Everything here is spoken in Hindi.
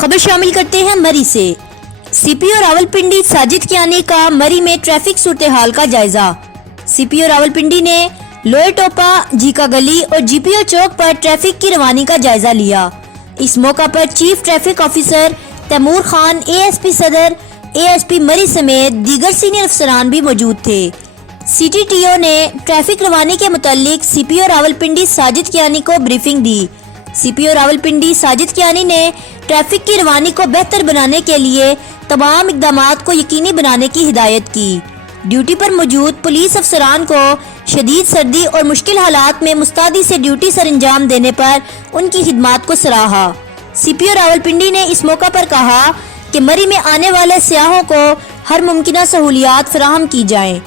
खबर शामिल करते हैं मरी से। सीपीओ रावलपिंडी साजिद कियानी का मरी में ट्रैफिक सूरत हाल का जायजा। सीपीओ रावलपिंडी ने लोहे टोपा, जीका गली और जीपीओ चौक पर ट्रैफिक की रवानी का जायजा लिया। इस मौका पर chief traffic officer Taimur Khan, ASP सदर, एएसपी मरी समेत दीगर सीनियर अफसरान भी मौजूद थे। सीटीटीओ ने ट्रैफिक रवानी के मुतालिक सीपीओ रावलपिंडी साजिद कियानी को ब्रीफिंग दी। सीपीओ रावलपिंडी साजिद कियानी ने ट्रैफिक की रवानी को बेहतर बनाने के लिए तमाम इकदामात को यकीनी बनाने की हिदायत की। ड्यूटी पर मौजूद पुलिस अफसरान को शदीद सर्दी और मुश्किल हालात में मुस्तैदी से ड्यूटी सर अंजाम देने पर उनकी खिदमात को सराहा। सीपीओ रावलपिंडी ने इस मौका पर कहा कि मरी में आने वाले सियाहों को हर मुमकिन सहूलियात फराहम की जाएं।